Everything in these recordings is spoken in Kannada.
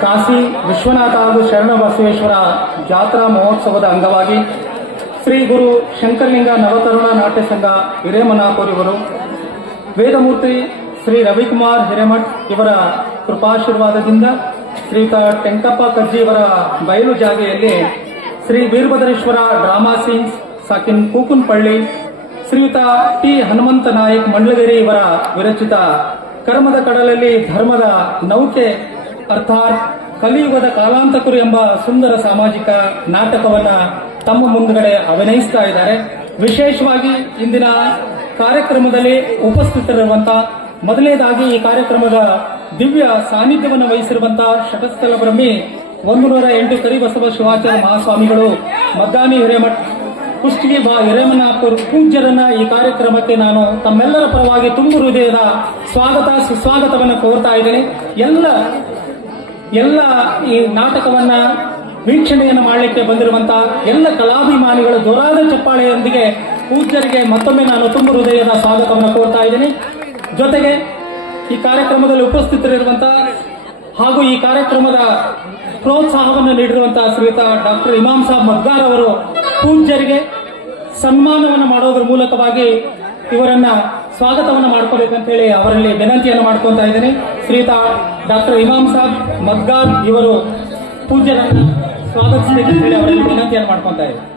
ಕಾಶಿ ವಿಶ್ವನಾಥ ಹಾಗೂ ಶರಣ ಬಸವೇಶ್ವರ ಜಾತ್ರಾ ಮಹೋತ್ಸವದ ಅಂಗವಾಗಿ ಶ್ರೀ ಗುರು ಶಂಕರಲಿಂಗ ನವತರುಣ ನಾಟ್ಯ ಸಂಘ ಹಿರೇಮನಾಪುರಿವರು ವೇದಮೂರ್ತಿ ಶ್ರೀ ರವಿಕುಮಾರ್ ಹಿರೇಮಠ್ ಇವರ ಕೃಪಾಶೀರ್ವಾದದಿಂದ ಶ್ರೀಯುತ ಟೆಂಕಪ್ಪ ಕಜ್ಜಿ ಇವರ ಬಯಲು ಜಾಗೆಯಲ್ಲಿ ಶ್ರೀ ವೀರಭದ್ರೇಶ್ವರ ಡ್ರಾಮಾ ಸಿಂಗ್ಸ್ ಸಾಕಿನ್ ಕೂಕುನ್ಪಳ್ಳಿ, ಶ್ರೀಯುತ ಟಿ ಹನುಮಂತ ನಾಯಕ್ ಮಂಡ್ಲಗಿರಿ ಇವರ ವಿರಚಿತ ಕರ್ಮದ ಕಡಲಲ್ಲಿ ಧರ್ಮದ ನೌಕೆ, ಅರ್ಥಾತ್ ಕಲಿಯುಗದ ಕಾಲಾಂತಕರು ಎಂಬ ಸುಂದರ ಸಾಮಾಜಿಕ ನಾಟಕವನ್ನ ತಮ್ಮ ಮುಂದ್ಗಡೆ ಅಭಿನಯಿಸ್ತಾ ಇದ್ದಾರೆ. ವಿಶೇಷವಾಗಿ ಇಂದಿನ ಕಾರ್ಯಕ್ರಮದಲ್ಲಿ ಉಪಸ್ಥಿತರಿರುವಂತಹ, ಮೊದಲನೇದಾಗಿ ಈ ಕಾರ್ಯಕ್ರಮದ ದಿವ್ಯ ಸಾನ್ನಿಧ್ಯವನ್ನು ವಹಿಸಿರುವಂತಹ ಶಟಸ್ಥಲ ಬ್ರಹ್ಮಿ ಒಂದು ನೂರ ಎಂಟು ಕರಿಬಸವ ಶಿವಾಚಾರ್ಯ ಮಹಾಸ್ವಾಮಿಗಳು ಮದ್ದಾನಿ ಹಿರೇಮಠ್ ಕುಷ್ಟಗಿ ಬಾ ಹಿರೇಮನಾಪುರ್ ಪೂಜ್ಯರನ್ನ ಈ ಕಾರ್ಯಕ್ರಮಕ್ಕೆ ನಾನು ತಮ್ಮೆಲ್ಲರ ಪರವಾಗಿ ತುಂಬು ಹೃದಯದ ಸ್ವಾಗತ, ಸುಸ್ವಾಗತವನ್ನು ಕೋರ್ತಾ ಇದ್ದೇನೆ. ಎಲ್ಲ ಎಲ್ಲ ಈ ನಾಟಕವನ್ನ ವೀಕ್ಷಣೆಯನ್ನು ಮಾಡಲಿಕ್ಕೆ ಬಂದಿರುವಂತಹ ಎಲ್ಲ ಕಲಾಭಿಮಾನಿಗಳ ದೊರಾದ ಚಪ್ಪಾಳೆಯೊಂದಿಗೆ ಪೂಜ್ಯರಿಗೆ ಮತ್ತೊಮ್ಮೆ ನಾನು ತುಂಬು ಹೃದಯದ ಸ್ವಾಗತವನ್ನು ಕೋರ್ತಾ ಇದ್ದೇನೆ. ಜೊತೆಗೆ ಈ ಕಾರ್ಯಕ್ರಮದಲ್ಲಿ ಉಪಸ್ಥಿತರಿರುವಂತಹ ಹಾಗೂ ಈ ಕಾರ್ಯಕ್ರಮದ ಪ್ರೋತ್ಸಾಹವನ್ನು ನೀಡಿರುವಂತಹ ಶ್ರೀಯುತ ಡಾಕ್ಟರ್ ಇಮಾಮ್ ಸಾಬ್ ಮದ್ಗಾರ್ ಅವರು ಪೂಜ್ಯರಿಗೆ ಸನ್ಮಾನವನ್ನು ಮಾಡೋದ್ರ ಮೂಲಕವಾಗಿ ಇವರನ್ನ ಸ್ವಾಗತವನ್ನು ಮಾಡ್ಕೋಬೇಕಂತ ಹೇಳಿ ಅವರಲ್ಲಿ ವಿನಂತಿಯನ್ನು ಮಾಡ್ಕೊತಾ ಇದ್ದೀನಿ. ಶ್ರೀತಾ, ಡಾಕ್ಟರ್ ಇಮಾಮ್ ಸಾಬ್, ಮದ್ಗಾರ್ ಇವರು ಪೂಜ್ಯರನ್ನ ಸ್ವಾಗತಿಸಬೇಕಂತ ಹೇಳಿ ಅವರಲ್ಲಿ ವಿನಂತಿಯನ್ನು ಮಾಡ್ಕೊತಾ ಇದ್ದೇನೆ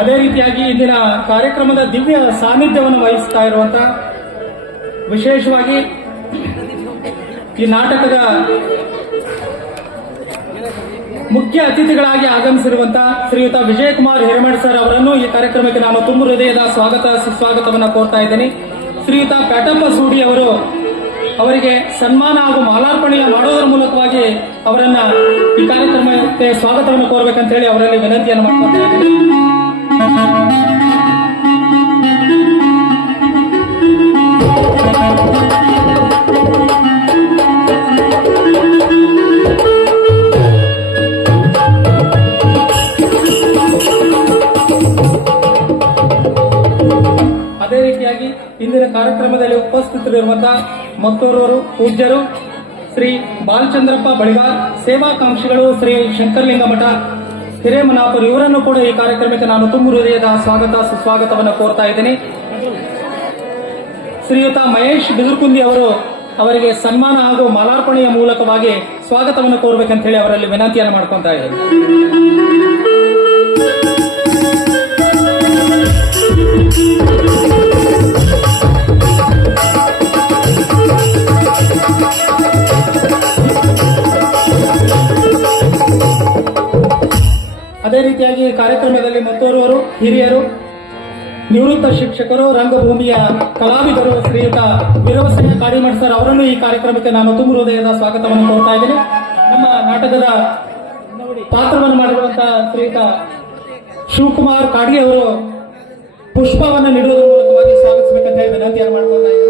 ಅದೇ ರೀತಿಯಾಗಿ ಇಂದಿನ ಕಾರ್ಯಕ್ರಮದ ದಿವ್ಯ ಸಾನ್ನಿಧ್ಯವನ್ನು ವಹಿಸ್ತಾ ಇರುವಂತ ವಿಶೇಷವಾಗಿ ಈ ನಾಟಕದ ಮುಖ್ಯ ಅತಿಥಿಗಳಾಗಿ ಆಗಮಿಸಿರುವಂತಹ ಶ್ರೀಯುತ ವಿಜಯಕುಮಾರ್ ಹಿರೇಮಠ ಸರ್ ಅವರನ್ನು ಈ ಕಾರ್ಯಕ್ರಮಕ್ಕೆ ನಾನು ತುಂಬ ಹೃದಯದ ಸ್ವಾಗತ, ಸುಸ್ವಾಗತವನ್ನು ಕೋರ್ತಾ ಇದ್ದೇನೆ. ಶ್ರೀಯುತ ಕಟಪ್ಪ ಸೂಡಿ ಅವರು ಅವರಿಗೆ ಸನ್ಮಾನ ಹಾಗೂ ಮಾಲಾರ್ಪಣೆ ಮಾಡೋದರ ಮೂಲಕವಾಗಿ ಅವರನ್ನ ಈ ಕಾರ್ಯಕ್ರಮಕ್ಕೆ ಸ್ವಾಗತವನ್ನು ಕೋರ್ಬೇಕಂತ ಹೇಳಿ ಅವರಲ್ಲಿ ವಿನಂತಿಯನ್ನು ಮಾಡ್ಕೊತಾ ಇದ್ದೇನೆ. ಅದೇ ರೀತಿಯಾಗಿ ಇಂದಿನ ಕಾರ್ಯಕ್ರಮದಲ್ಲಿ ಉಪಸ್ಥಿತರಿರುವಂತಹ ಮತ್ತೋರ್ವರು ಪೂಜ್ಯರು ಶ್ರೀ ಬಾಲಚಂದ್ರಪ್ಪ ಬಳಿಗಾರ್ ಸೇವಾಕಾಂಕ್ಷಿಗಳು ಶ್ರೀ ಶಂಕರಲಿಂಗ ಹಿರೇಮನಾಪುರ್, ಇವರನ್ನು ಕೂಡ ಈ ಕಾರ್ಯಕ್ರಮಕ್ಕೆ ನಾನು ತುಂಬ ಹೃದಯದ ಸ್ವಾಗತ, ಸುಸ್ವಾಗತವನ್ನು ಕೋರ್ತಾ ಇದ್ದೀನಿ. ಶ್ರೀಯುತ ಮಹೇಶ್ ಬಿದುರ್ಕುಂದಿ ಅವರು ಅವರಿಗೆ ಸನ್ಮಾನ ಹಾಗೂ ಮಾಲಾರ್ಪಣೆಯ ಮೂಲಕವಾಗಿ ಸ್ವಾಗತವನ್ನು ಕೋರ್ಬೇಕಂತ ಹೇಳಿ ಅವರಲ್ಲಿ ವಿನಂತಿಯನ್ನು ಮಾಡ್ಕೊತಾ ಇದ್ದೇನೆ. ಅದೇ ರೀತಿಯಾಗಿ ಕಾರ್ಯಕ್ರಮದಲ್ಲಿ ಮತ್ತೋರ್ವರು ಹಿರಿಯರು, ನಿವೃತ್ತ ಶಿಕ್ಷಕರು, ರಂಗಭೂಮಿಯ ಕಲಾವಿದರು, ಶ್ರೀಯುತ ವೀರವಸಿಂಹ ಕಾರ್ಯಮಠ ಸರ್ ಅವರನ್ನು ಈ ಕಾರ್ಯಕ್ರಮಕ್ಕೆ ನಾನು ತುಂಬ ಹೃದಯದ ಸ್ವಾಗತವನ್ನು ಕೊಡ್ತಾ ಇದ್ದೇನೆ. ನಮ್ಮ ನಾಟಕದ ಪಾತ್ರವನ್ನು ಮಾಡಿರುವಂತಹ ಶ್ರೀಯುತ ಶಿವಕುಮಾರ್ ಕಾಡ್ಗೆ ಅವರು ಪುಷ್ಪವನ್ನು ನೀಡುವುದರ ಮೂಲಕವಾಗಿ ಸ್ವಾಗತಿಸಬೇಕಂತ ವಿನಂತಿಯನ್ನು ಮಾಡ್ಕೊಳ್ತಾ ಇದ್ದೀನಿ.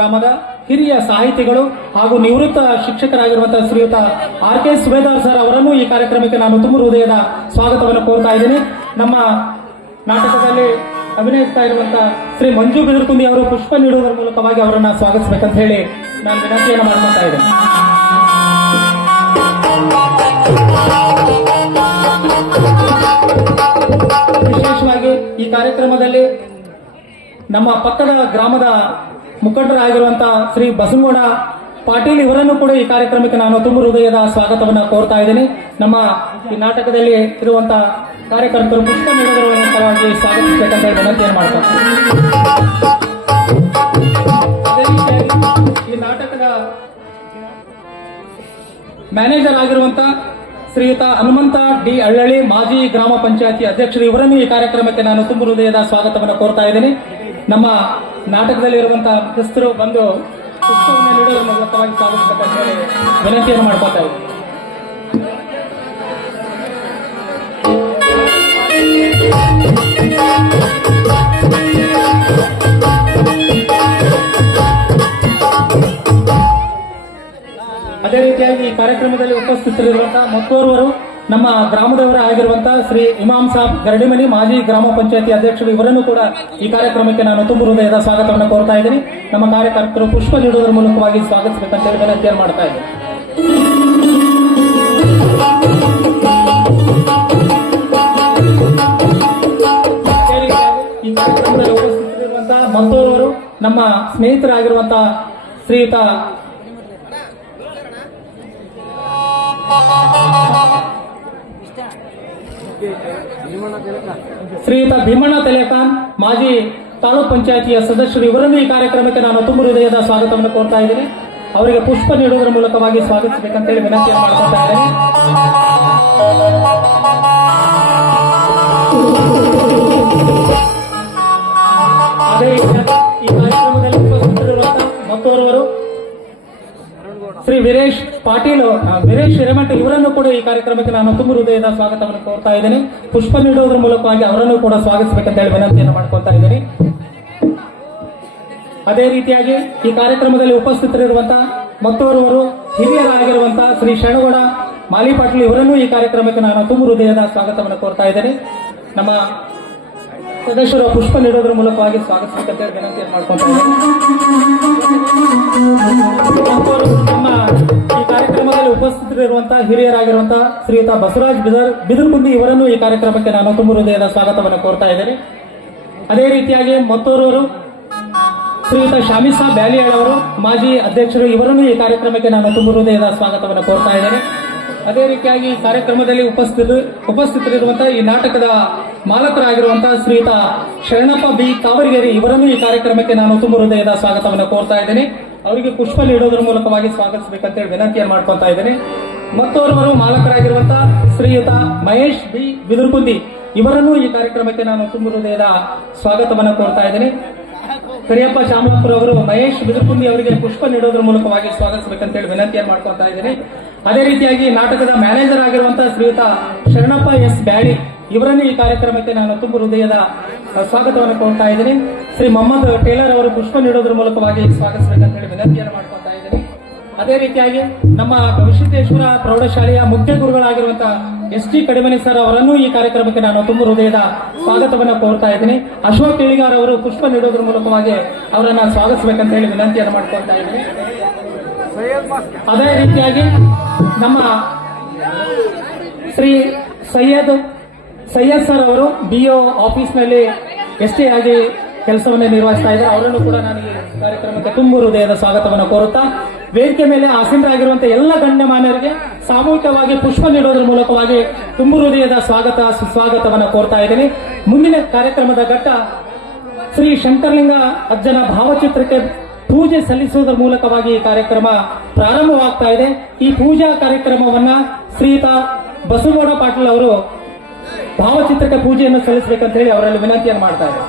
ಗ್ರಾಮದ ಹಿರಿಯ ಸಾಹಿತಿಗಳು ಹಾಗೂ ನಿವೃತ್ತ ಶಿಕ್ಷಕರಾಗಿರುವಂತಹ ಶ್ರೀಯುತ ಆರ್ ಕೆ ಸುಬೇದಾರ್ ಸರ್ ಅವರನ್ನು ಈ ಕಾರ್ಯಕ್ರಮಕ್ಕೆ ನಾನು ತುಂಬ ಹೃದಯದ ಸ್ವಾಗತವನ್ನು ಕೋರ್ತಾ ಇದ್ದೀನಿ. ನಮ್ಮ ನಾಟಕದಲ್ಲಿ ಅಭಿನಯಿಸ್ತಾ ಇರುವಂತಹ ಶ್ರೀ ಮಂಜು ಬೆದರ್ಕುಂದಿ ಅವರು ಪುಷ್ಪ ನೀಡುವುದರ ಮೂಲಕವಾಗಿ ಅವರನ್ನ ಸ್ವಾಗತಿಸಬೇಕಂತ ಹೇಳಿ ನಾನು ವಿನಂತಿಯನ್ನು ಮಾಡ್ತಾ ಇದ್ದೇನೆ. ವಿಶೇಷವಾಗಿ ಈ ಕಾರ್ಯಕ್ರಮದಲ್ಲಿ ನಮ್ಮ ಪಕ್ಕದ ಗ್ರಾಮದ ಮುಖಂಡರಾಗಿರುವಂತಹ ಶ್ರೀ ಬಸನಗೌಡ ಪಾಟೀಲ್ ಇವರನ್ನು ಕೂಡ ಈ ಕಾರ್ಯಕ್ರಮಕ್ಕೆ ನಾನು ತುಂಬ ಹೃದಯದ ಸ್ವಾಗತವನ್ನು ಕೋರ್ತಾ ಇದ್ದೀನಿ. ನಮ್ಮ ಈ ನಾಟಕದಲ್ಲಿ ಇರುವಂತಹ ಕಾರ್ಯಕರ್ತರು ಪುಷ್ಪ ನೀಡುವುದರವಾಗಿ ಸ್ವಾಗತಿಸಬೇಕಂತ ವಿನಂತಿಯನ್ನು ಮಾಡ್ತಾರೆ ಈ ನಾಟಕದ ಮ್ಯಾನೇಜರ್ ಆಗಿರುವಂತ ಶ್ರೀಯುತ ಹನುಮಂತ ಡಿ ಅಳ್ಳಳ್ಳಿ, ಮಾಜಿ ಗ್ರಾಮ ಪಂಚಾಯತಿ ಅಧ್ಯಕ್ಷರು ಇವರನ್ನು ಈ ಕಾರ್ಯಕ್ರಮಕ್ಕೆ ನಾನು ತುಂಬ ಹೃದಯದ ಸ್ವಾಗತವನ್ನು ಕೋರ್ತಾ ಇದ್ದೇನೆ. ನಮ್ಮ ನಾಟಕದಲ್ಲಿ ಇರುವಂತಹ ಕ್ರಿಸ್ತರು ಬಂದು ನೀಡಲು ಮೂಲಕವಾಗಿ ಸಾಗಿಸಬೇಕಂತ ವಿನಂತಿಯನ್ನು ಮಾಡ್ಕೊತಾ ಇದ್ದೀವಿ ಅದೇ ರೀತಿಯಾಗಿ ಈ ಕಾರ್ಯಕ್ರಮದಲ್ಲಿ ಉಪಸ್ಥಿತರಿರುವಂತಹ ಮತ್ತೋರ್ವರು ನಮ್ಮ ಗ್ರಾಮದವರ ಆಗಿರುವಂತಹ ಶ್ರೀ ಇಮಾಮ್ ಸಾಬ್ ಗರಡಿಮನಿ ಮಾಜಿ ಗ್ರಾಮ ಪಂಚಾಯತಿ ಅಧ್ಯಕ್ಷರು ಇವರನ್ನು ಕೂಡ ಈ ಕಾರ್ಯಕ್ರಮಕ್ಕೆ ನಾನು ತುಂಬ ಹೃದಯದ ಸ್ವಾಗತವನ್ನು ಕೋರ್ತಾ ಇದ್ದೀನಿ. ನಮ್ಮ ಕಾರ್ಯಕರ್ತರು ಪುಷ್ಪ ನೀಡುವುದರ ಮೂಲಕವಾಗಿ ಸ್ವಾಗತಿಸಬೇಕಂತ ಹೇಳಿ ವಿನಂತಿಯನ್ನು ಮಾಡ್ತಾ ಇದ್ದೀನಿ. ಈ ಕಾರ್ಯಕ್ರಮದಲ್ಲಿ ನಮ್ಮ ಸ್ನೇಹಿತರಾಗಿರುವಂತಹ ಶ್ರೀಯುತ ಶ್ರೀಯುತ ಭೀಮಣ್ಣ ತೆಲೇಕಾನ್, ಮಾಜಿ ತಾಲೂಕ್ ಪಂಚಾಯತಿಯ ಸದಸ್ಯರು ಇವರನ್ನು ಈ ಕಾರ್ಯಕ್ರಮಕ್ಕೆ ನಾನು ತುಂಬ ಹೃದಯದ ಸ್ವಾಗತವನ್ನು ಕೋರ್ತಾ ಇದ್ದೀನಿ. ಅವರಿಗೆ ಪುಷ್ಪ ನೀಡುವುದರ ಮೂಲಕವಾಗಿ ಸ್ವಾಗತಿಸಬೇಕಂತ ಹೇಳಿ ವಿನಂತಿಯನ್ನು ಮಾಡ್ಕೊತಾ ಇದ್ದೀನಿ. ಅದೇ ಈ ಕಾರ್ಯಕ್ರಮದಲ್ಲಿ ಮತ್ತೋರ್ವರು ಶ್ರೀ ವೀರೇಶ್ ಪಾಟೀಲ್ ವೀರೇಶ್ ಹಿರೇಮಠ, ಇವರನ್ನು ಕೂಡ ಈ ಕಾರ್ಯಕ್ರಮಕ್ಕೆ ನಾನು ತುಂಬ ಹೃದಯದ ಸ್ವಾಗತವನ್ನು ಕೋರ್ತಾ ಇದ್ದೇನೆ. ಪುಷ್ಪ ನೀಡುವುದರ ಮೂಲಕವಾಗಿ ಅವರನ್ನು ಕೂಡ ಸ್ವಾಗತಿಸಬೇಕಂತ ಹೇಳಿ ವಿನಂತಿಯನ್ನು ಮಾಡ್ಕೊಳ್ತಾ ಇದ್ದೀನಿ. ಅದೇ ರೀತಿಯಾಗಿ ಈ ಕಾರ್ಯಕ್ರಮದಲ್ಲಿ ಉಪಸ್ಥಿತರಿರುವಂತಹ ಮತ್ತೋರ್ವರು ಹಿರಿಯರಾಗಿರುವಂತಹ ಶ್ರೀ ಶರಣಗೌಡ ಮಾಲಿ ಪಾಟೀಲ್ ಇವರನ್ನು ಈ ಕಾರ್ಯಕ್ರಮಕ್ಕೆ ನಾನು ತುಂಬ ಹೃದಯದ ಸ್ವಾಗತವನ್ನು ಕೋರ್ತಾ ಇದ್ದೇನೆ. ನಮ್ಮ ಸದಸ್ಯರು ಪುಷ್ಪ ನೀಡುವುದರ ಮೂಲಕವಾಗಿ ಸ್ವಾಗತಿಸಬೇಕಂತ ಹೇಳಿ ವಿನಂತಿಯನ್ನು ಮಾಡ್ಕೊಳ್ತಾ ಇದ್ದೇನೆ. ಕಾರ್ಯಕ್ರಮದಲ್ಲಿ ಉಪಸ್ಥಿತರಿರುವಂತಹ ಹಿರಿಯರಾಗಿರುವಂತಹ ಶ್ರೀಯುತ ಬಸವರಾಜ್ ಬಿದರ್ ಬಿದರ್ಗುಂಡಿ ಇವರನ್ನು ಈ ಕಾರ್ಯಕ್ರಮಕ್ಕೆ ನಾನು ತುಂಬ ಹೃದಯದ ಸ್ವಾಗತವನ್ನು ಕೋರ್ತಾ ಇದ್ದೇನೆ. ಅದೇ ರೀತಿಯಾಗಿ ಮತ್ತೋರ್ವರು ಶ್ರೀಯುತ ಶಾಮಿಸಾ ಬ್ಯಾಲಿಯಾಳ್ ಅವರು, ಮಾಜಿ ಅಧ್ಯಕ್ಷರು ಇವರನ್ನು ಈ ಕಾರ್ಯಕ್ರಮಕ್ಕೆ ನಾನು ತುಂಬ ಹೃದಯದ ಸ್ವಾಗತವನ್ನು ಕೋರ್ತಾ ಇದ್ದೇನೆ. ಅದೇ ರೀತಿಯಾಗಿ ಈ ಕಾರ್ಯಕ್ರಮದಲ್ಲಿ ಉಪಸ್ಥಿತ, ಉಪಸ್ಥಿತರಿರುವಂತಹ ಈ ನಾಟಕದ ಮಾಲಕರಾಗಿರುವಂತಹ ಶ್ರೀಯುತ ಶರಣಪ್ಪ ಬಿ ಕಾವರಿಗೇರಿ ಇವರನ್ನು ಈ ಕಾರ್ಯಕ್ರಮಕ್ಕೆ ನಾನು ತುಂಬ ಹೃದಯದ ಸ್ವಾಗತವನ್ನು ಕೋರ್ತಾ ಇದ್ದೇನೆ. ಅವರಿಗೆ ಪುಷ್ಪ ನೀಡೋದ್ರ ಮೂಲಕವಾಗಿ ಸ್ವಾಗತಿಸಬೇಕಂತ ಹೇಳಿ ವಿನಂತಿಯನ್ನು ಮಾಡ್ಕೊತಾ ಇದ್ದೇನೆ. ಮತ್ತೋರ್ವರು ಮಾಲಕರಾಗಿರುವಂತಹ ಶ್ರೀಯುತ ಮಹೇಶ್ ಬಿ ಬಿದುರ್ಕುಂದಿ ಇವರನ್ನು ಈ ಕಾರ್ಯಕ್ರಮಕ್ಕೆ ನಾನು ತುಂಬ ಹೃದಯದ ಸ್ವಾಗತವನ್ನು ಕೋರ್ತಾ ಇದ್ದೇನೆ. ಕರಿಯಪ್ಪ ಶಾಮಲಾಪುರ ಅವರು, ಮಹೇಶ್ ಬಿದುರ್ಕುಂದಿ ಅವರಿಗೆ ಪುಷ್ಪ ನೀಡೋದ್ರ ಮೂಲಕವಾಗಿ ಸ್ವಾಗತಿಸಬೇಕಂತ ಹೇಳಿ ವಿನಂತಿಯನ್ನು ಮಾಡ್ಕೊತಾ ಇದ್ದೀನಿ ಅದೇ ರೀತಿಯಾಗಿ ನಾಟಕದ ಮ್ಯಾನೇಜರ್ ಆಗಿರುವಂತಹ ಶ್ರೀಯುತ ಶರಣಪ್ಪ ಎಸ್ ಬ್ಯಾಡಿ ಇವರನ್ನು ಈ ಕಾರ್ಯಕ್ರಮಕ್ಕೆ ನಾನು ತುಂಬ ಹೃದಯದ ಸ್ವಾಗತವನ್ನು ಕೊಡ್ತಾ ಇದ್ದೀನಿ. ಶ್ರೀ ಮೊಹಮ್ಮದ್ ಟೇಲರ್ ಅವರು ಪುಷ್ಪ ನೀಡೋದ್ರ ಮೂಲಕವಾಗಿ ಸ್ವಾಗತಿಸಬೇಕಂತ ಹೇಳಿ ವಿನಂತಿಯನ್ನು ಮಾಡ್ಕೊತಾ ಅದೇ ರೀತಿಯಾಗಿ ನಮ್ಮ ವಿಶುದ್ಧೇಶ್ವರ ಪ್ರೌಢಶಾಲೆಯ ಮುಖ್ಯ ಗುರುಗಳಾಗಿರುವಂತಹ ಎಸ್ ಟಿ ಕಡಿಮನಿ ಸರ್ ಅವರನ್ನು ಈ ಕಾರ್ಯಕ್ರಮಕ್ಕೆ ನಾನು ತುಂಬ ಹೃದಯದ ಸ್ವಾಗತವನ್ನು ಕೋರ್ತಾ ಇದ್ದೀನಿ. ಅಶೋಕ್ ತಿಳಿಗಾರ್ ಅವರು ಪುಷ್ಪ ನೀಡೋದ್ರ ಮೂಲಕವಾಗಿ ಅವರನ್ನ ಸ್ವಾಗತಿಸಬೇಕಂತ ಹೇಳಿ ವಿನಂತಿಯನ್ನು ಮಾಡ್ಕೊಳ್ತಾ ಇದ್ದೀನಿ. ಅದೇ ರೀತಿಯಾಗಿ ನಮ್ಮ ಶ್ರೀ ಸೈಯದ್ ಸೈಯದ್ ಸರ್ ಅವರು ಬಿಒ ಆಫೀಸ್ನಲ್ಲಿ ಎಸ್ ಟಿ ಆಗಿ ಕೆಲಸವನ್ನು ನಿರ್ವಹಿಸ್ತಾ ಇದ್ದಾರೆ. ಅವರನ್ನು ಕೂಡ ನಾನು ಈ ಕಾರ್ಯಕ್ರಮಕ್ಕೆ ತುಂಬ ಹೃದಯದ ಸ್ವಾಗತವನ್ನು ಕೋರುತ್ತಾ ವೇದಿಕೆ ಮೇಲೆ ಆಸೀನರಾಗಿರುವಂತಹ ಎಲ್ಲ ಗಣ್ಯಮಾನ್ಯರಿಗೆ ಸಾಮೂಹಿಕವಾಗಿ ಪುಷ್ಪ ನೀಡೋದ್ರ ಮೂಲಕವಾಗಿ ತುಂಬು ಹೃದಯದ ಸ್ವಾಗತ, ಸುಸ್ವಾಗತವನ್ನು ಕೋರ್ತಾ ಇದ್ದೀನಿ. ಮುಂದಿನ ಕಾರ್ಯಕ್ರಮದ ಘಟ್ಟ ಶ್ರೀ ಶಂಕರಲಿಂಗ ಅಜ್ಜನ ಭಾವಚಿತ್ರಕ್ಕೆ ಪೂಜೆ ಸಲ್ಲಿಸುವುದರ ಮೂಲಕವಾಗಿ ಈ ಕಾರ್ಯಕ್ರಮ ಪ್ರಾರಂಭವಾಗ್ತಾ ಇದೆ. ಈ ಪೂಜಾ ಕಾರ್ಯಕ್ರಮವನ್ನ ಶ್ರೀಯುತ ಬಸವಗೌಡ ಪಾಟೀಲ್ ಅವರು ಭಾವಚಿತ್ರಕ್ಕೆ ಪೂಜೆಯನ್ನು ಸಲ್ಲಿಸಬೇಕಂತ ಹೇಳಿ ಅವರಲ್ಲಿ ವಿನಂತಿಯನ್ನು ಮಾಡ್ತಾ ಇದ್ದಾರೆ.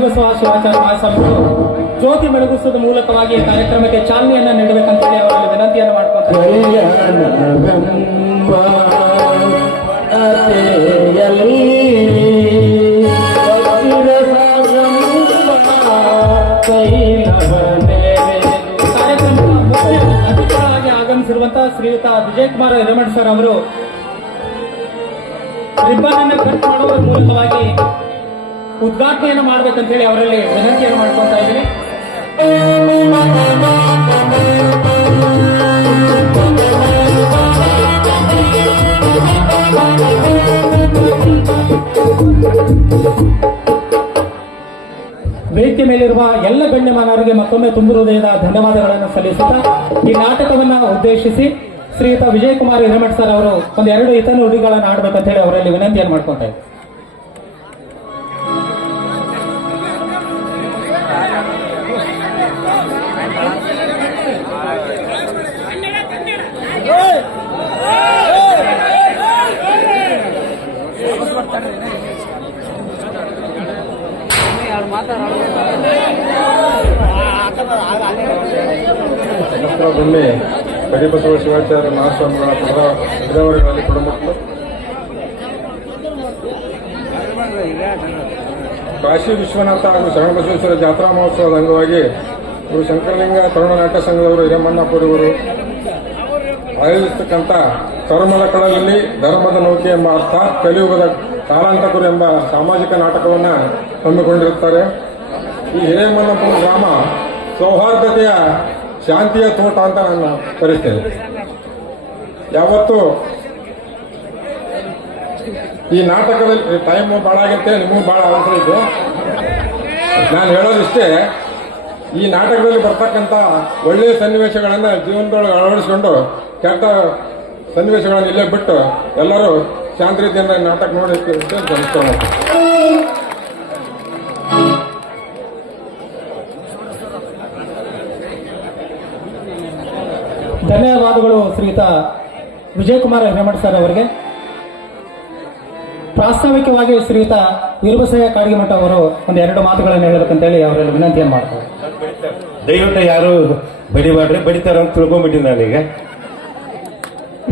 ಎಂಟು ಶಿವಾಚಾರ ಮಹಾಸ್ವಾಮಿಗಳು, ಜ್ಯೋತಿ ಬೆಳಗಿಸುವುದ ಮೂಲಕವಾಗಿ ಕಾರ್ಯಕ್ರಮಕ್ಕೆ ಚಾಲನೆಯನ್ನ ನೀಡಬೇಕಂತ ಹೇಳಿ ಅವರಲ್ಲಿ ವಿನಂತಿಯನ್ನು ಅತಿಥಿಗಳಾಗಿ ಆಗಮಿಸಿರುವಂತಹ ಶ್ರೀಯುತ ವಿಜಯಕುಮಾರ್ ಹಿರೇಮಠ್ ಸರ್ ಅವರು ರಿಬ್ಬನ್ ಅನ್ನು ಕಟ್ ಮಾಡುವ ಮೂಲಕವಾಗಿ ಉದ್ಘಾಟನೆಯನ್ನು ಮಾಡಬೇಕಂತ ಹೇಳಿ ಅವರಲ್ಲಿ ವಿನಂತಿಯನ್ನು ಮಾಡ್ಕೊತಾ ಇದ್ದೀನಿ. ವೇದಿಕೆ ಮೇಲಿರುವ ಎಲ್ಲ ಗಣ್ಯಮಾನವರಿಗೆ ಮತ್ತೊಮ್ಮೆ ತುಂಬು ಹೃದಯದ ಧನ್ಯವಾದಗಳನ್ನು ಸಲ್ಲಿಸುತ್ತಾ ಈ ನಾಟಕವನ್ನ ಉದ್ದೇಶಿಸಿ ಶ್ರೀಯುತ ವಿಜಯಕುಮಾರ್ ಹಿರೇಮಠ್ ಸರ್ ಅವರು ಒಂದೆರಡು ಇತರ ನುಡಿಗಳನ್ನು ಆಡ್ಬೇಕಂತ ಹೇಳಿ ಅವರಲ್ಲಿ ವಿನಂತಿಯನ್ನು ಮಾಡ್ಕೊಂತ ಕರಿಬಸವ ಶಿವಾಚಾರ್ಯ ಮಹಾಸ್ವಾಮಿಗಳ ಪದ ವಿಧವರಿಗಳಲ್ಲಿ ಕೊಡಮಟ್ಟು ಕಾಶಿ ವಿಶ್ವನಾಥ ಹಾಗೂ ಶರಣಬಸವೇಶ್ವರ ಜಾತ್ರಾ ಮಹೋತ್ಸವದ ಅಂಗವಾಗಿ ಇವರು ಶಂಕರಲಿಂಗ ತರುಣ ನಾಟಕ ಸಂಘದವರು ಹಿರೇಮಣ್ಣಪುರವರು ಆಯೋಜಿಸತಕ್ಕಂಥ ತರುಮಲ ಕಡಲಲ್ಲಿ ಧರ್ಮದ ನೌಕೆ ಎಂಬ ಅರ್ಥ, ಕಲಿಯುಗದ ಕಾಲಾಂತಕರು ಎಂಬ ಸಾಮಾಜಿಕ ನಾಟಕವನ್ನು ಹಮ್ಮಿಕೊಂಡಿರುತ್ತಾರೆ. ಈ ಹಿರೇಮನ್ನಪುರ ಗ್ರಾಮ ಸೌಹಾರ್ದತೆಯ ಶಾಂತಿಯ ತೋಟ ಅಂತ ನಾನು ಕರೀತೇನೆ ಯಾವತ್ತು ಈ ನಾಟಕದಲ್ಲಿ ಟೈಮ್ ಭಾಳ ಆಗೈತೆ ನಿಮಗೂ ಭಾಳ ಅವಸರ ಇದ್ದು ನಾನು ಹೇಳೋದಿಷ್ಟೇ, ಈ ನಾಟಕದಲ್ಲಿ ಬರ್ತಕ್ಕಂಥ ಒಳ್ಳೆಯ ಸನ್ನಿವೇಶಗಳನ್ನು ಜೀವನದೊಳಗೆ ಅಳವಡಿಸ್ಕೊಂಡು ಕೆಟ್ಟ ಸನ್ನಿವೇಶಗಳನ್ನು ಇಲ್ಲೇ ಬಿಟ್ಟು ಎಲ್ಲರೂ ಶಾಂತಿ ರೀತಿಯಿಂದ ನಾಟಕ ನೋಡಿ ಅಂತ ಧನ್ಯವಾದಗಳು ಶ್ರೀಯುತ ವಿಜಯಕುಮಾರ್ ಹಿರೇಮಠ್ ಸರ್ ಅವರಿಗೆ. ಪ್ರಾಸ್ತಾವಿಕವಾಗಿ ಶ್ರೀಯುತ ವೀರಬಸಯ್ಯ ಕಾಡಿಗೆಮಠ ಅವರು ಒಂದು ಎರಡು ಮಾತುಗಳನ್ನು ಹೇಳಬೇಕಂತೇಳಿ ಅವರಲ್ಲಿ ವಿನಂತಿಯನ್ನು ಮಾಡ್ತಾರೆ ದಯವಿಟ್ಟು ಯಾರು ಬಡಿಬಾಡ್ರಿ ಬಡಿತಾರ ಅಂತ ತಿಳ್ಕೊಂಡ್ಬಿಟ್ಟಿನಿ ನಾನೀಗ.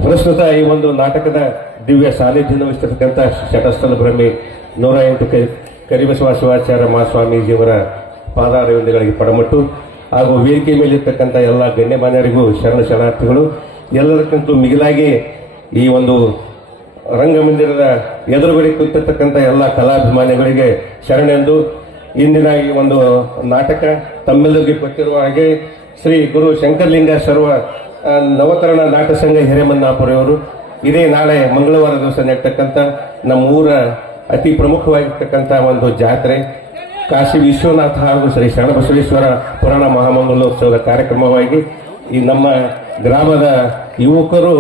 ಪ್ರಸ್ತುತ ಈ ಒಂದು ನಾಟಕದ ದಿವ್ಯ ಸಾನ್ನಿಧ್ಯ ವಹಿಸಿರ್ತಕ್ಕಂಥ ಶಟಸ್ಥಲ ಬ್ರಹ್ಮಿ ನೂರ ಎಂಟು ಕರಿ ಕರಿಬಸವ ಶಿವಾಚಾರ್ಯ ಮಹಾಸ್ವಾಮೀಜಿಯವರ ಪಾದಾರವಿಂದಗಳಿಗೆ ಪಡಮಟ್ಟು. ಹಾಗೂ ವೇದಿಕೆ ಮೇಲಿರ್ತಕ್ಕಂಥ ಎಲ್ಲ ಗಣ್ಯಮಾನ್ಯರಿಗೂ ಶರಣ ಶರಣಾರ್ಥಿಗಳು ಎಲ್ಲದಕ್ಕಂತೂ ಮಿಗಿಲಾಗಿ ಈ ಒಂದು ರಂಗಮಂದಿರದ ಎದುರುಗಡೆ ಕೂತಿರ್ತಕ್ಕಂಥ ಎಲ್ಲ ಕಲಾಭಿಮಾನಿಗಳಿಗೆ ಶರಣೆಂದು ಇಂದಿನ ಈ ಒಂದು ನಾಟಕ ತಮ್ಮೆಲ್ಲರಿಗೆ ಕೊಟ್ಟಿರುವ ಹಾಗೆ ಶ್ರೀ ಗುರು ಶಂಕರಲಿಂಗ ಸರ್ವ ನವತರಣ ನಾಟಕ ಸಂಘ ಹಿರೇಮನ್ನಾಪುರಿಯವರು. ಇದೇ ನಾಳೆ ಮಂಗಳವಾರ ದಿವಸ ನೆಟ್ಟಕ್ಕಂಥ ನಮ್ಮ ಊರ ಅತಿ ಪ್ರಮುಖವಾಗಿರ್ತಕ್ಕಂಥ ಒಂದು ಜಾತ್ರೆ. ಕಾಶಿ ವಿಶ್ವನಾಥ ಹಾಗೂ ಶ್ರೀ ಶರಣಬಸವೇಶ್ವರ ಪುರಾಣ ಮಹಾಮಂಗಲೋತ್ಸವದ ಕಾರ್ಯಕ್ರಮವಾಗಿ ಈ ನಮ್ಮ ಗ್ರಾಮದ ಯುವಕರು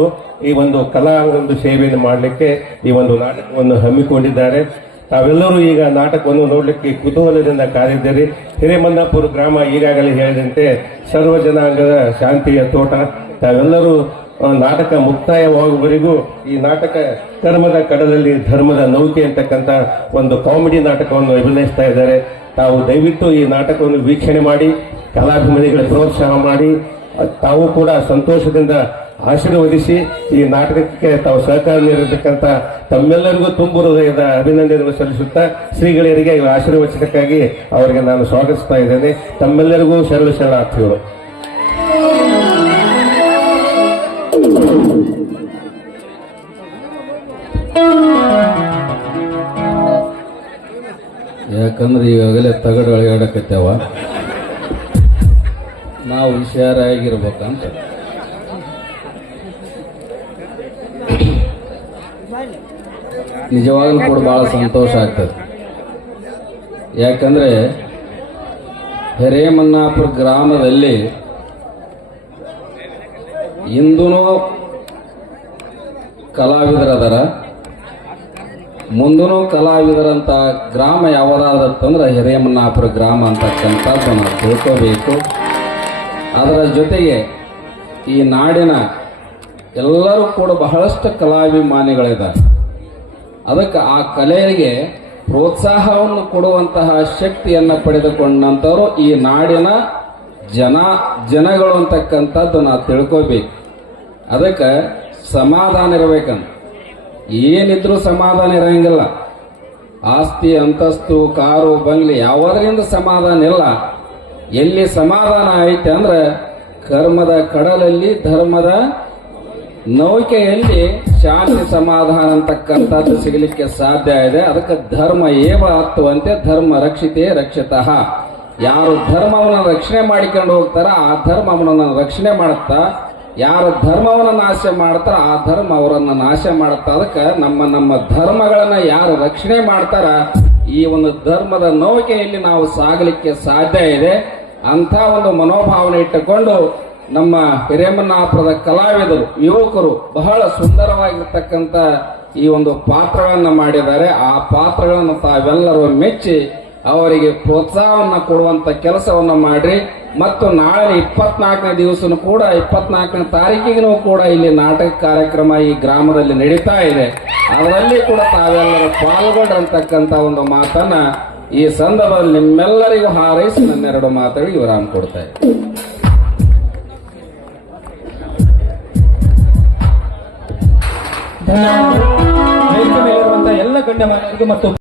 ಈ ಒಂದು ಕಲಾ ಒಂದು ಸೇವೆಯನ್ನು ಮಾಡಲಿಕ್ಕೆ ಈ ಒಂದು ನಾಟಕವನ್ನು ಹಮ್ಮಿಕೊಂಡಿದ್ದಾರೆ. ತಾವೆಲ್ಲರೂ ಈಗ ನಾಟಕವನ್ನು ನೋಡಲಿಕ್ಕೆ ಕುತೂಹಲದಿಂದ ಕಾದಿದ್ದೀರಿ. ಹಿರೇಮನ್ನಾಪುರ ಗ್ರಾಮ ಈಗಾಗಲೇ ಹೇಳಿದಂತೆ ಸರ್ವ ಜನಾಂಗದ ಶಾಂತಿಯ ತೋಟ. ತಾವೆಲ್ಲರೂ ನಾಟಕ ಮುಕ್ತಾಯವಾಗುವವರೆಗೂ ಈ ನಾಟಕ ಕರ್ಮದ ಕಡಲಲ್ಲಿ ಧರ್ಮದ ನೌಕೆ ಅಂತಕ್ಕಂಥ ಒಂದು ಕಾಮಿಡಿ ನಾಟಕವನ್ನು ಅಭಿನಯಿಸ್ತಾ ಇದ್ದಾರೆ. ತಾವು ದಯವಿಟ್ಟು ಈ ನಾಟಕವನ್ನು ವೀಕ್ಷಣೆ ಮಾಡಿ, ಕಲಾಭಿಮಾನಿಗಳ ಪ್ರೋತ್ಸಾಹ ಮಾಡಿ, ತಾವು ಕೂಡ ಸಂತೋಷದಿಂದ ಆಶೀರ್ವದಿಸಿ ಈ ನಾಟಕಕ್ಕೆ ತಾವು ಸಹಕಾರ ನೀಡಿರತಕ್ಕಂಥ ತಮ್ಮೆಲ್ಲರಿಗೂ ತುಂಬು ಹೃದಯದ ಅಭಿನಂದನೆಗಳು ಸಲ್ಲಿಸುತ್ತಾ ಶ್ರೀಗಳಿಗೆ ಆಶೀರ್ವಚನಕ್ಕಾಗಿ ಅವರಿಗೆ ನಾನು ಸ್ವಾಗತಿಸ್ತಾ ಇದ್ದೇನೆ. ತಮ್ಮೆಲ್ಲರಿಗೂ ಶರಣ ಶರಣಾರ್ಥಿಗಳು. ಯಾಕಂದ್ರೆ ಈಗಾಗಲೇ ತಗಡು ಅಳಗಾಡಕತ್ತೇವ ನಾವು ಹುಷಾರಾಗಿರ್ಬೇಕಂತ. ನಿಜವಾಗ್ಲೂ ಕೂಡ ಬಹಳ ಸಂತೋಷ ಆಗ್ತದೆ. ಯಾಕಂದ್ರೆ ಹಿರೇಮನ್ನಾಪುರ ಗ್ರಾಮದಲ್ಲಿ ಇಂದೂ ಕಲಾವಿದರದಾರ. ಮುಂದೂ ಕಲಾವಿದರಂತ ಗ್ರಾಮ ಯಾವುದಾದತ್ತಂದ್ರೆ ಹಿರೇಮನ್ನಾಪುರ ಗ್ರಾಮ ಅಂತಕ್ಕಂಥದ್ದು ನಾವು ತಿಳ್ಕೋಬೇಕು. ಅದರ ಜೊತೆಗೆ ಈ ನಾಡಿನ ಎಲ್ಲರೂ ಕೂಡ ಬಹಳಷ್ಟು ಕಲಾಭಿಮಾನಿಗಳಿದ್ದಾರೆ. ಅದಕ್ಕೆ ಆ ಕಲೆಗೆ ಪ್ರೋತ್ಸಾಹವನ್ನು ಕೊಡುವಂತಹ ಶಕ್ತಿಯನ್ನು ಪಡೆದುಕೊಂಡಂಥವ್ರು ಈ ನಾಡಿನ ಜನ, ಜನಗಳು ಅಂತಕ್ಕಂಥದ್ದು ನಾವು ತಿಳ್ಕೋಬೇಕು. ಅದಕ್ಕೆ ಸಮಾಧಾನ ಇರಬೇಕಂತ. ಏನಿದ್ರೂ ಸಮಾಧಾನ ಇರಂಗಿಲ್ಲ. ಆಸ್ತಿ, ಅಂತಸ್ತು, ಕಾರು, ಬಂಗ್ಲಿ ಯಾವುದರಿಂದ ಸಮಾಧಾನ ಇಲ್ಲ, ಎಲ್ಲಿ ಸಮಾಧಾನ ಐತೆ ಅಂದ್ರೆ ಕರ್ಮದ ಕಡಲಲ್ಲಿ, ಧರ್ಮದ ನೌಕೆಯಲ್ಲಿ ಶಾಂತಿ ಸಮಾಧಾನ ಅಂತಕ್ಕಂಥದ್ದು ಸಿಗಲಿಕ್ಕೆ ಸಾಧ್ಯ ಇದೆ. ಅದಕ್ಕೆ ಧರ್ಮ ಏವ ಹತ್ತುವಂತೆ ಧರ್ಮ ರಕ್ಷಿತೆ ರಕ್ಷಿತಃ. ಯಾರು ಧರ್ಮವನ್ನು ರಕ್ಷಣೆ ಮಾಡಿಕೊಂಡು ಹೋಗ್ತಾರ ಆ ಧರ್ಮವನ್ನು ರಕ್ಷಣೆ ಮಾಡುತ್ತಾ ಯಾರ ಧರ್ಮವನ್ನು ನಾಶ ಮಾಡ್ತಾರ ಆ ಧರ್ಮ ಅವರನ್ನು ನಾಶ ಮಾಡುತ್ತ ಅದಕ್ಕೆ ನಮ್ಮ ನಮ್ಮ ಧರ್ಮಗಳನ್ನ ಯಾರು ರಕ್ಷಣೆ ಮಾಡ್ತಾರ? ಈ ಒಂದು ಧರ್ಮದ ನೌಕೆಯಲ್ಲಿ ನಾವು ಸಾಗಲಿಕ್ಕೆ ಸಾಧ್ಯ ಇದೆ. ಅಂತ ಒಂದು ಮನೋಭಾವನೆ ಇಟ್ಟುಕೊಂಡು ನಮ್ಮ ಹಿರೇಮನ್ನಾಪುರದ ಕಲಾವಿದರು, ಯುವಕರು ಬಹಳ ಸುಂದರವಾಗಿರ್ತಕ್ಕಂಥ ಈ ಒಂದು ಪಾತ್ರಗಳನ್ನು ಮಾಡಿದ್ದಾರೆ. ಆ ಪಾತ್ರಗಳನ್ನು ತಾವೆಲ್ಲರೂ ಮೆಚ್ಚಿ ಅವರಿಗೆ ಪ್ರೋತ್ಸಾಹವನ್ನು ಕೊಡುವಂತ ಕೆಲಸವನ್ನ ಮಾಡ್ರಿ. ಮತ್ತು ನಾಳೆ ಇಪ್ಪತ್ನಾಲ್ಕನೇ ದಿವಸನೂ ಕೂಡ, ಇಪ್ಪತ್ನಾಲ್ಕನೇ ತಾರೀಕಿಗೂ ಕೂಡ ಇಲ್ಲಿ ನಾಟಕ ಕಾರ್ಯಕ್ರಮ ಈ ಗ್ರಾಮದಲ್ಲಿ ನಡೀತಾ ಇದೆ. ಅದರಲ್ಲಿ ಕೂಡ ತಾವೆಲ್ಲರೂ ಪಾಲ್ಗೊಂಡ್ರಂತಕ್ಕಂತ ಒಂದು ಮಾತನ್ನ ಈ ಸಂದರ್ಭದಲ್ಲಿ ನಿಮ್ಮೆಲ್ಲರಿಗೂ ಹಾರೈಸಿ ನನ್ನೆರಡು ಮಾತುಗಳಿಗೆ ವಿರಾಮ ಕೊಡ್ತಾ ಇದ್ದೀನಿ. ಎಲ್ಲ ಗಣ್ಯಮಾನ್ಯರಿಗೂ ಮತ್ತು